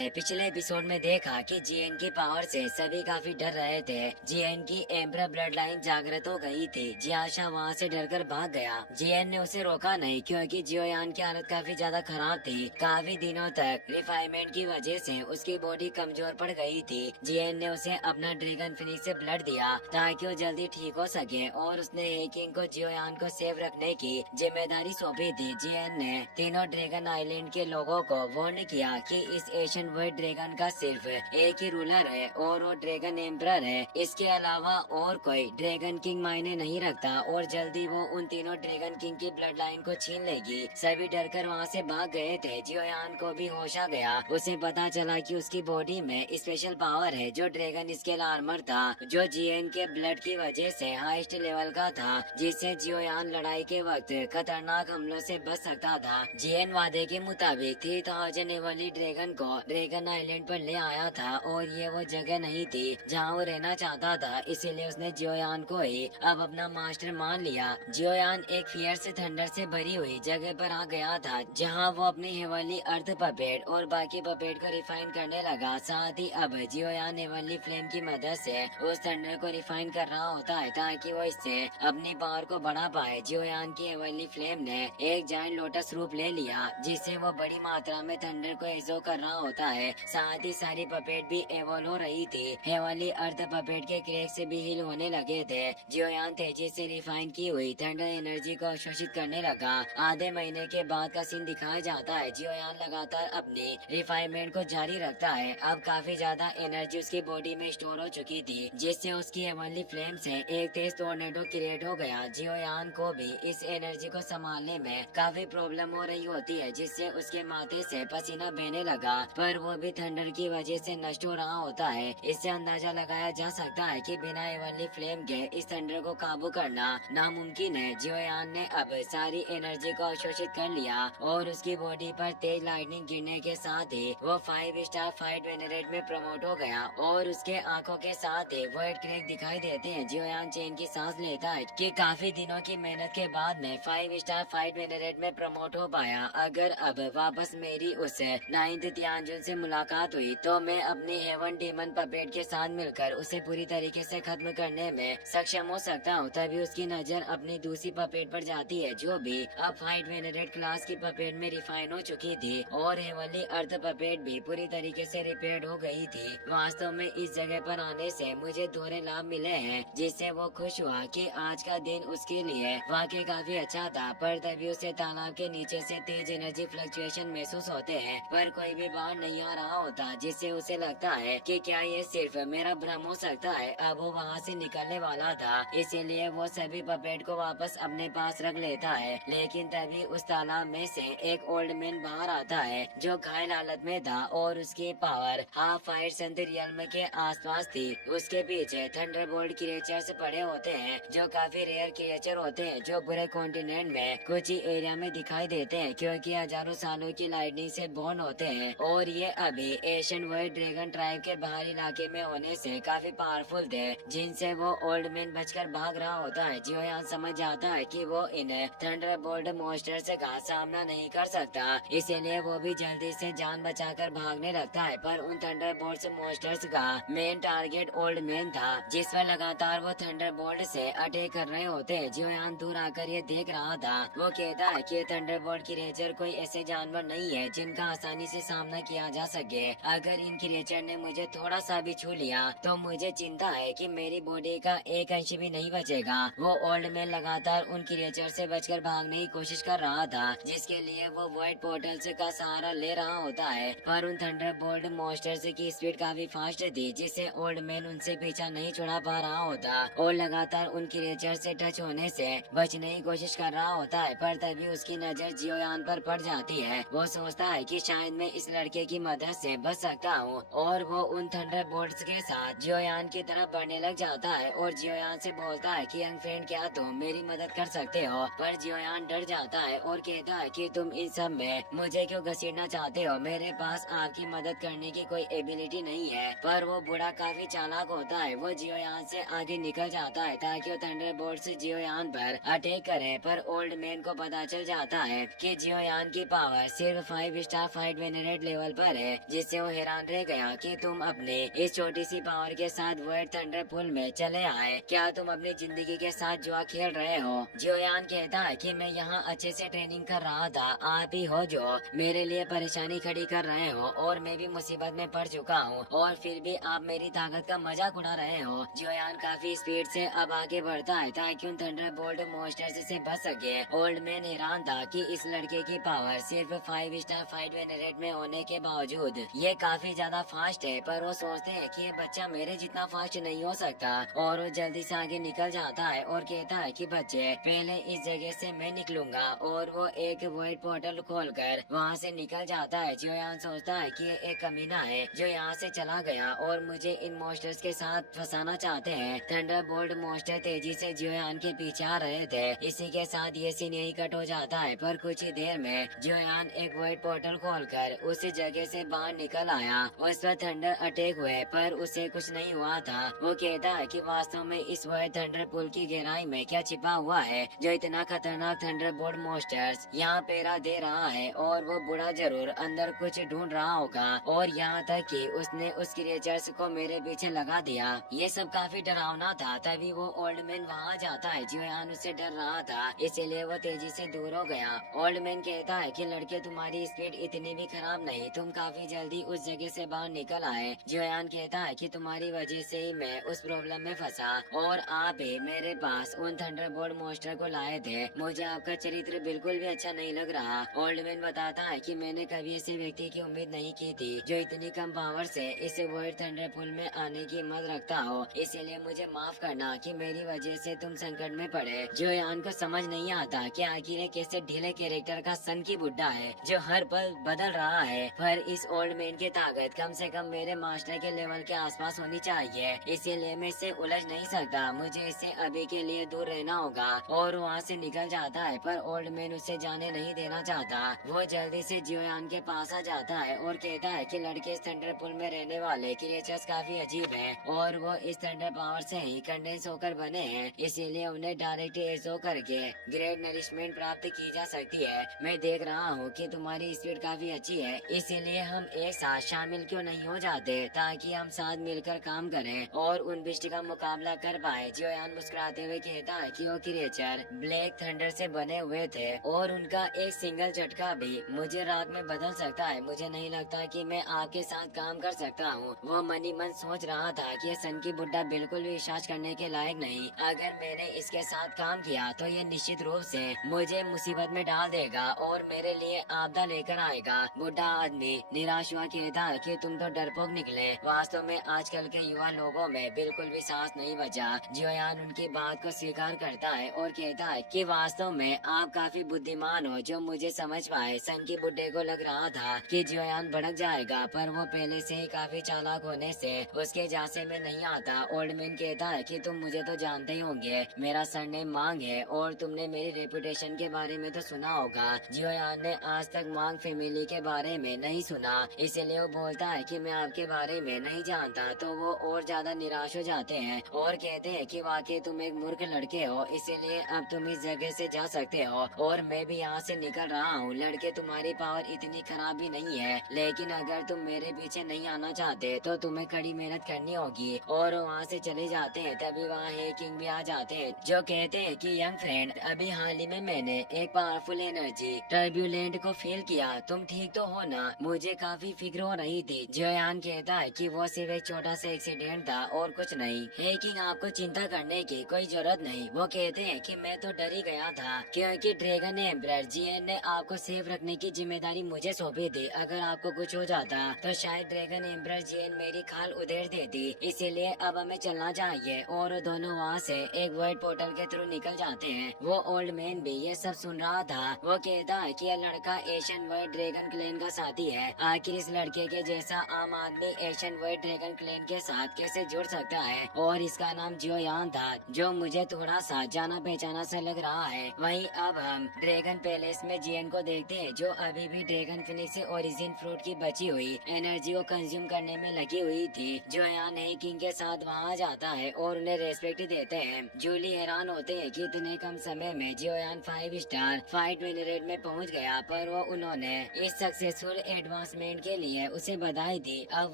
पिछले एपिसोड में देखा कि जीएन की पावर से सभी काफी डर रहे थे। जीएन की एम्परर ब्लड लाइन जागृत हो गई थी। जियाशा वहाँ से डरकर भाग गया। जीएन ने उसे रोका नहीं क्योंकि जियोयान की हालत काफी ज्यादा खराब थी। काफी दिनों तक रिफाइनमेंट की वजह से उसकी बॉडी कमजोर पड़ गई थी। जीएन ने उसे अपना ड्रैगन फिनिक्स से ब्लड दिया ताकि वो जल्दी ठीक हो सके और उसने हेकिंग को जियोयान को सेफ रखने की जिम्मेदारी सौंपी थी। जीएन ने तीनों ड्रैगन आइलैंड के लोगों को वार्न किया कि इस एशियन वर्ल्ड ड्रैगन का सिर्फ एक ही रूलर है और वो ड्रैगन एम्परर है। इसके अलावा और कोई ड्रैगन किंग मायने नहीं रखता और जल्दी वो उन तीनों ड्रैगन किंग की ब्लड लाइन को छीन लेगी। सभी डरकर वहाँ से भाग गए थे। जियोयान को भी होश आ गया। उसे पता चला कि उसकी बॉडी में स्पेशल पावर है जो ड्रैगन स्केल आर्मर था, जो जीएन के ब्लड की वजह से हाईएस्ट लेवल का था, जिससे जियोयान लड़ाई के वक्त खतरनाक हमलों से बच सकता था। जीएन वादे के मुताबिक 3000 एवली ड्रैगन को ड्रैगन आइलैंड पर ले आया था और ये वो जगह नहीं थी जहाँ वो रहना चाहता था, इसीलिए उसने जियोयान को ही अब अपना मास्टर मान लिया। जियोयान एक फियर से थंडर से भरी हुई जगह पर आ गया था जहाँ वो अपनी हेवनली अर्थ पपेट और बाकी पपेट को रिफाइन करने लगा। साथ ही अब जियोयान हेवनली फ्लेम की मदद से उस थंडर को रिफाइन कर रहा होता है ताकि वो इससे अपनी पावर को बढ़ा पाए। जियोयान की हेवनली फ्लेम ने एक जायंट लोटस रूप ले लिया जिससे वो बड़ी मात्रा में थंडर को एजो कर रहा होता है। साथ ही सारी पपेट भी एवोल हो रही थी। हेवनली अर्थ पपेट के क्रैक से भी हील होने लगे थे। जियोयान तेजी से रिफाइन की हुई थंडर एनर्जी को अवशोषित करने लगा। आधे महीने के बाद का सीन दिखाया जाता है। जियोयान लगातार अपनी रिफाइनमेंट को जारी रखता है। अब काफी ज्यादा एनर्जी उसकी बॉडी में स्टोर हो चुकी थी जिससे उसकी हेवनली फ्लेम से एक तेज टोर्नेडो क्रिएट हो गया। जियोयान को भी इस एनर्जी को संभालने में काफी प्रॉब्लम हो रही होती है जिससे उसके माथे से पसीना बहने लगा, पर वो भी थंडर की वजह से नष्ट हो रहा होता है। इससे अंदाजा लगाया जा सकता है कि बिना हेवनली फ्लेम के इस थंडर को काबू करना नामुमकिन है। जियोयान ने अब सारी एनर्जी को अवशोषित कर लिया और उसकी बॉडी पर तेज लाइटनिंग गिरने के साथ ही वो 5 स्टार फाइट वेनरेट में प्रमोट हो गया और उसके आंखों के साथ ही वाइट क्रैक दिखाई देते हैं। जियोयान चैन की सांस लेता है कि काफी दिनों की मेहनत के बाद मैं 5 स्टार फाइट वेनरेट में प्रमोट हो पाया। अगर अब वापस मेरी उस 9th तियानजुन से मुलाकात हुई तो मैं अपनी हेवन डीमन पपेट के साथ मिलकर उसे पूरी तरीके से खत्म करने में सक्षम हो सकता हूँ। तभी उसकी नजर अपनी दूसरी पपेट पर जाती है जो भी अब फाइट वेनरेट क्लास की पपेट में रिफाइन हो चुकी थी और हेवनली अर्थ पपेट भी पूरी तरीके से रिपेयर हो गई थी। वास्तव में इस जगह पर आने से मुझे दोहरे लाभ मिले हैं जिससे वो खुश हुआ कि आज का दिन उसके लिए वाकई काफी अच्छा था। पर तभी उसे तालाब के नीचे से तेज एनर्जी फ्लक्चुएशन महसूस होते हैं पर कोई भी बाहर नहीं आ रहा होता, जिससे उसे लगता है कि क्या ये सिर्फ मेरा भ्रम हो सकता है। अब वो वहाँ से निकलने वाला था इसीलिए वो सभी पपेट को वापस अपने पास रख लेता है, लेकिन तभी उस तालाब में से एक ओल्ड मैन बाहर आता है जो घायल हालत में था और उसकी पावर हाफ फाइट संत रियल्म के आसपास थी। उसके पीछे थंडरबोल्ट क्रिएचर्स पड़े होते हैं जो काफी रेयर क्रिएचर होते हैं जो पूरे कॉन्टिनेंट में कुछ ही एरिया में दिखाई देते हैं क्योंकि हजारों सालों की लाइटनिंग से बॉर्न होते हैं और ये अभी एशियन वर्ल्ड ड्रैगन ट्राइब के बाहरी इलाके में होने से काफी पावरफुल थे जिनसे वो ओल्ड मैन बचकर भाग रहा होता है। जियोयान समझ जाता है कि वो इन थंडरबोल्ट मॉन्स्टर्स का सामना नहीं कर सकता, इसीलिए वो भी जल्दी से जान बचाकर भागने लगता है। पर उन थंडरबोल्ट मॉन्स्टर्स का मेन टारगेट ओल्ड मैन था जिस पर लगातार वो थंडरबोल्ट से अटैक कर रहे होते हैं। जियोयान दूर आकर ये देख रहा था। वो कहता है कि थंडरबोल्ट क्रिएचर कोई ऐसे जानवर नहीं है जिनका आसानी से सामना किया जा सके। अगर इन क्रिएचर ने मुझे थोड़ा सा भी छू लिया तो मुझे चिंता है कि मेरी बॉडी का एक अंश भी नहीं बचेगा। वो ओल्ड मैन लगातार उन क्रिएचर से बचकर भागने की कोशिश कर रहा था जिसके लिए वो व्हाइट पोर्टल्स का सहारा ले रहा होता है, पर उन थंडरबोल्ट मॉन्स्टर्स की स्पीड काफी फास्ट थी जिससे ओल्ड मैन उनसे पीछा नहीं छुड़ा पा रहा होता और लगातार उन क्रिएचर से टच होने से बचने की कोशिश कर रहा होता है। पर तभी उसकी नजर जियोयान पर पड़ जाती है। वो सोचता है कि शायद मैं इस लड़के की मदद से बच सकता हूँ और वो उन थंडरबोल्ट्स के साथ जियोयान की तरफ बढ़ने लग जाता है और जियोयान से बोलता है कि यंग फ्रेंड क्या तुम मेरी मदद कर सकते हो। पर जियोयान डर जाता है और कहता है कि तुम इन सब में मुझे क्यों घसीटना चाहते हो, मेरे पास आपकी मदद करने की कोई एबिलिटी नहीं है। पर वो बूढ़ा काफी चालाक होता है। वो जियोयान से आगे निकल जाता है ताकि वो थंडरबोल्ट्स जियोयान पर अटैक करे, पर ओल्ड मैन को पता चल जाता है कि जियोयान की पावर सिर्फ 5 स्टार फाइट वेनरेट लेवल पर पावर है जिससे वो हैरान रह गया कि तुम अपने इस छोटी सी पावर के साथ वर्ल्ड थंडर पुल में चले आए। क्या तुम अपनी जिंदगी के साथ जुआ खेल रहे हो? जियोयान कहता है कि मैं यहाँ अच्छे से ट्रेनिंग कर रहा था, आप ही हो जो मेरे लिए परेशानी खड़ी कर रहे हो और मैं भी मुसीबत में पड़ चुका हूँ और फिर भी आप मेरी ताकत का मजाक उड़ा रहे हो। जियोयान काफी स्पीड से अब आगे बढ़ता है ताकि उन थंडरबोल्ट मॉन्स्टर्स से बच सके। ओल्ड मैन हैरान था कि इस लड़के की पावर सिर्फ 5 स्टार फाइट वेनरेट में होने के बावजूद ये काफी ज्यादा फास्ट है, पर वो सोचते हैं कि ये बच्चा मेरे जितना फास्ट नहीं हो सकता और वो जल्दी से आगे निकल जाता है और कहता है कि बच्चे पहले इस जगह से मैं निकलूंगा और वो एक वॉइड पोर्टल खोलकर वहाँ से निकल जाता है। जियोयान सोचता है कि ये एक कमीना है जो यहाँ से चला गया और मुझे इन मॉन्स्टर्स के साथ फंसाना चाहते हैं। थंडरबोल्ट मॉन्स्टर तेजी से जियोयान के पीछे आ रहे थे। इसी के साथ ये सीन यही कट हो जाता है, पर कुछ ही देर में जियोयान एक वॉइड पोर्टल खोलकर उसी जगह से बाहर निकल आया। उस पर थंडर अटैक हुए पर उसे कुछ नहीं हुआ था। वो कहता है कि वास्तव में इस वॉइड थंडर पुल की गहराई में क्या छिपा हुआ है जो इतना खतरनाक थंडरबोल्ट मॉन्स्टर्स यहाँ पैरा दे रहा है और वो बुरा जरूर अंदर कुछ ढूंढ रहा होगा और यहाँ तक कि उसने उस क्रिएचर्स को मेरे पीछे लगा दिया। ये सब काफी डरावना था। तभी वो ओल्ड मैन वहाँ जाता है। जियोयान उससे डर रहा था इसीलिए वो तेजी से दूर हो गया। ओल्ड मैन कहता है कि लड़के तुम्हारी स्पीड इतनी भी खराब नहीं, तुम काफी जल्दी उस जगह से बाहर निकल आए। जियोयान कहता है कि तुम्हारी वजह से ही मैं उस प्रॉब्लम में फंसा और आप ही मेरे पास उन थंडरबोल्ट मॉन्स्टर को लाए थे। मुझे आपका चरित्र बिल्कुल भी अच्छा नहीं लग रहा। ओल्ड मैन बताता है कि मैंने कभी ऐसे व्यक्ति की उम्मीद नहीं की थी जो इतनी कम पावर से इस वर्ल्ड थंडर पुल में आने की हिम्मत रखता हो। इसीलिए मुझे माफ करना कि मेरी वजह से तुम संकट में पड़े। जियोयान को समझ नहीं आता कि आखिर ये कैसे ढीले कैरेक्टर का सन की बुड्ढा है जो हर पल बदल रहा है, पर इस ओल्ड मैन की ताकत कम से कम मेरे मास्टर के लेवल के आसपास होनी चाहिए। इसीलिए मैं इससे उलझ नहीं सकता, मुझे इससे अभी के लिए दूर रहना होगा। और वहाँ से निकल जाता है, पर ओल्ड मैन उसे जाने नहीं देना चाहता। वो जल्दी से जियोयान के पास आ जाता है और कहता है कि लड़के इस थंडर पुल में रहने वाले क्रिएचर्स काफी अजीब हैं और वो इस थंडर पावर से ही कंडेंस होकर बने हैं, इसीलिए उन्हें डायरेक्ट एसो करके ग्रेट नरिशमेंट प्राप्त की जा सकती है। मैं देख रहा हूँ कि तुम्हारी स्पीड काफी अच्छी है, इसीलिए हम एक साथ शामिल क्यों नहीं हो जाते ताकि हम साथ मिलकर काम करें और उन बिस्ट का मुकाबला कर पाए। जियोयान मुस्कुराते हुए कहता है कि वो क्रिएचर ब्लैक थंडर से बने हुए थे और उनका एक सिंगल झटका भी मुझे रात में बदल सकता है। मुझे नहीं लगता कि मैं आपके साथ काम कर सकता हूँ। वो मनी मन सोच रहा था कि ये सन की बुड्ढा बिल्कुल भी विश्वास करने के लायक नहीं। अगर मैंने इसके साथ काम किया तो ये निश्चित रूप से मुझे मुसीबत में डाल देगा और मेरे लिए आपदा लेकर आएगा। बुढ़ा आदमी निराश हुआ कहता है कि तुम तो डरपोक निकले। वास्तव में आजकल के युवा लोगों में बिल्कुल भी साहस नहीं बचा। जियोयान उनकी बात को स्वीकार करता है और कहता है कि वास्तव में आप काफी बुद्धिमान हो जो मुझे समझ पाए। सन की बुड्ढे को लग रहा था कि जियोयान भड़क जाएगा, पर वो पहले से ही काफी चालाक होने से उसके झांसे में नहीं आता। ओल्ड मैन कहता है कि तुम मुझे तो जानते ही होंगे, मेरा सरनेम मांग है और तुमने मेरी रेपुटेशन के बारे में तो सुना होगा। जियोयान ने आज तक मांग फैमिली के बारे में नहीं सुना, इसलिए वो बोलता है कि मैं आपके बारे में नहीं जानता। तो वो और ज्यादा निराश हो जाते हैं और कहते हैं कि वाकई तुम एक मूर्ख लड़के हो, इसीलिए अब तुम इस जगह से जा सकते हो और मैं भी यहाँ से निकल रहा हूँ। लड़के तुम्हारी पावर इतनी खराब भी नहीं है, लेकिन अगर तुम मेरे पीछे नहीं आना चाहते तो तुम्हें कड़ी मेहनत करनी होगी। और वहाँ से चले जाते हैं। तभी वहाँ है किंग भी आ जाते हैं जो कहते हैं कि यंग फ्रेंड, अभी हाल ही में मैंने एक पावरफुल एनर्जी टर्ब्यूलेंट को फील किया, तुम ठीक तो हो ना? मुझे काफी फिक्र हो रही थी। जियोयान कहता है कि वो सिर्फ एक छोटा सा एक्सीडेंट था और कुछ नहीं है, कि आपको चिंता करने की कोई जरूरत नहीं। वो कहते हैं कि मैं तो डर ही गया था क्योंकि ड्रैगन एम्परर जीएन ने आपको सेफ रखने की जिम्मेदारी मुझे सौंपी थी। अगर आपको कुछ हो जाता तो शायद ड्रैगन एम्परर जीएन मेरी खाल उधेड़ देती, इसीलिए अब हमें चलना चाहिए। और दोनों वहाँ से एक वर्ल्ड पोर्टल के थ्रू निकल जाते हैं। वो ओल्ड मैन भी ये सब सुन रहा था। वो कहता है कि यह लड़का एशियन वर्ल्ड ड्रैगन क्लैन का साथी है। आखिर इस लड़के के जैसा आम आदमी एशियन वर्ल्ड ड्रैगन क्लैन के साथ कैसे जुड़ सकता है? और इसका नाम जियोयान था, जो मुझे थोड़ा सा जाना पहचाना सा लग रहा है। वहीं अब हम ड्रैगन पैलेस में जीएन को देखते हैं जो अभी भी ड्रैगन फिनिक्स से ओरिजिन फ्रूट की बची हुई एनर्जी को कंज्यूम करने में लगी हुई थी। जियोयान है किंग के साथ वहाँ जाता है और उन्हें रेस्पेक्ट देते हैं। जूली हैरान होते हैं कि इतने कम समय में जियोयान 5 स्टार फाइट विन रेट में पहुँच गया, पर वो उन्होंने इस सक्सेसफुल एडवांसमेंट के लिए उसे बधाई दी। अब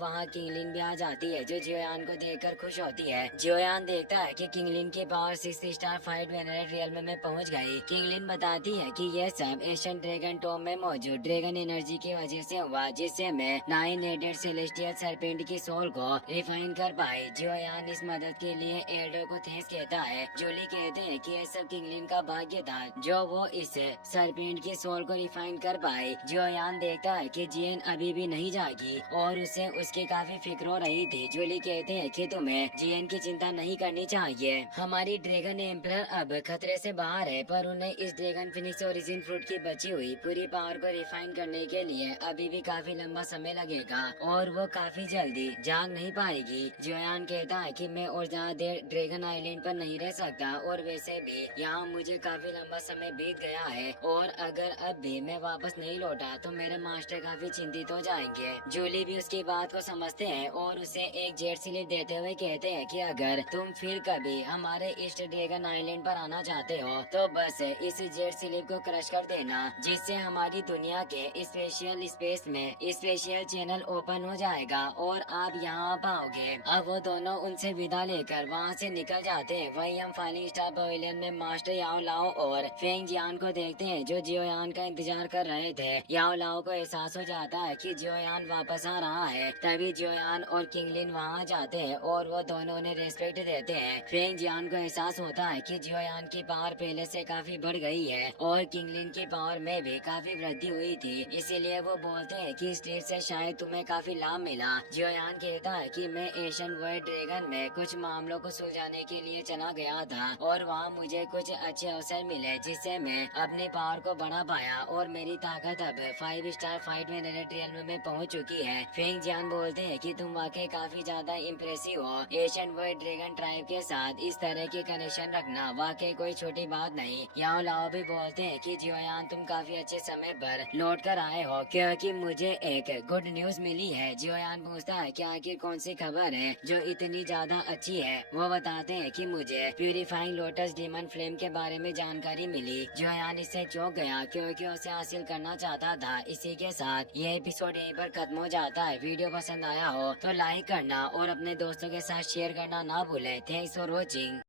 वहाँ किंगलिन भी आ जाती है जो जियोयान को देखकर खुश होती है। जियोयान देखता है कि किंगलिन की power 6 star fight venerate realm में पहुँच गई। किंगलिन बताती है कि यह सब एशियन ड्रैगन टॉम में मौजूद ड्रैगन एनर्जी की वजह से हुआ, जिससे मैं 9 हेडेड सेलेस्टियल सरपेंट की सोल को रिफाइन कर पाई। जियोयान इस मदद के लिए एल्डर को थैंक्स कहता है। जूली कहते हैं कि यह सब किंगलिन का भाग्य था जो वो इस सरपेंट की सोल को रिफाइन कर पाई। जियोयान देखता है कि जियन अभी भी नहीं जागी और उसे उसकी काफी फिक्र हो रही थी। जूली कहते हैं कि तुम्हें जियन की चिंता नहीं करनी चाहिए। हमारी ड्रैगन एम्परर अब खतरे से बाहर है, पर उन्हें इस ड्रैगन फिनिक्स ओरिजिन फ्रूट की बची हुई पूरी पावर को रिफाइन करने के लिए अभी भी काफी लंबा समय लगेगा और वो काफी जल्दी जाग नहीं पाएगी। जियोयान कहता है कि मैं और ज्यादा देर ड्रैगन आइलैंड पर नहीं रह सकता और वैसे भी यहाँ मुझे काफी लंबा समय बीत गया है और अगर अब भी मैं वापस नहीं लौटा तो मेरे मास्टर काफी चिंतित हो जाएंगे। जूली भी उसकी बात को समझते हैं और उसे एक जेट स्लिप देते हुए कहते हैं कि अगर तुम फिर कभी हमारे ईस्ट ड्रैगन आइलैंड पर आना चाहते हो तो बस इस जेट स्लिप को क्रश कर देना, जिससे हमारी दुनिया के स्पेशल स्पेस में स्पेशल चैनल ओपन हो जाएगा और आप यहाँ पाओगे। अब वो दोनों उनसे विदा लेकर वहाँ से निकल जाते हैं। वही हम फाइलिंग स्टार पवेलियन में मास्टर याओ लाओ और फेंग जियान को देखते हैं जो जियोयान का इंतजार कर रहे थे। याओ लाओ को एहसास हो जाता है कि जियोयान वापस आ रहा है। तभी जियोयान और किंगलिन वहाँ जाते हैं और वो दोनों ने रेस्पेक्ट देते हैं। फेंग जियान को एहसास होता है कि जियोयान की पावर पहले से काफी बढ़ गई है और किंगलिन की पावर में भी काफी वृद्धि हुई थी, इसीलिए वो बोलते हैं कि इस ट्रिप से शायद तुम्हें काफी लाभ मिला। जियोयान कहता है कि मैं एशियन वर्ल्ड ड्रैगन में कुछ मामलों को सुलझाने के लिए चला गया था और वहाँ मुझे कुछ अच्छे अवसर मिले जिससे मैं अपनी पावर को बढ़ा पाया और मेरी ताकत अब 5 स्टार फाइट में रियल्म में पहुँच चुकी है। फेंग जियान बोलते हैं कि तुम वाकई काफी ज्यादा इम्प्रेसिव हो। एशियन वर्ल्ड ड्रैगन ट्राइब के साथ इस तरह की कनेक्शन रखना वाकई कोई छोटी बात नहीं। याओ लाओ भी बोलते हैं कि जियोयान तुम काफी अच्छे समय पर लौट कर आए हो क्योंकि मुझे एक गुड न्यूज मिली है। जियोयान पूछता है कि आखिर कौन सी खबर है जो इतनी ज्यादा अच्छी है। वो बताते हैं कि मुझे प्यूरिफाइंग लोटस डीमन फ्लेम के बारे में जानकारी मिली। जियोयान इससे चौंक गया क्योंकि उसे हासिल करना चाहता था। इसी के साथ ये एपिसोड यहीं पर खत्म हो जाता है। वीडियो पसंद आया हो तो लाइक करना और अपने दोस्तों के साथ शेयर करना ना भूलें। Thanks for watching.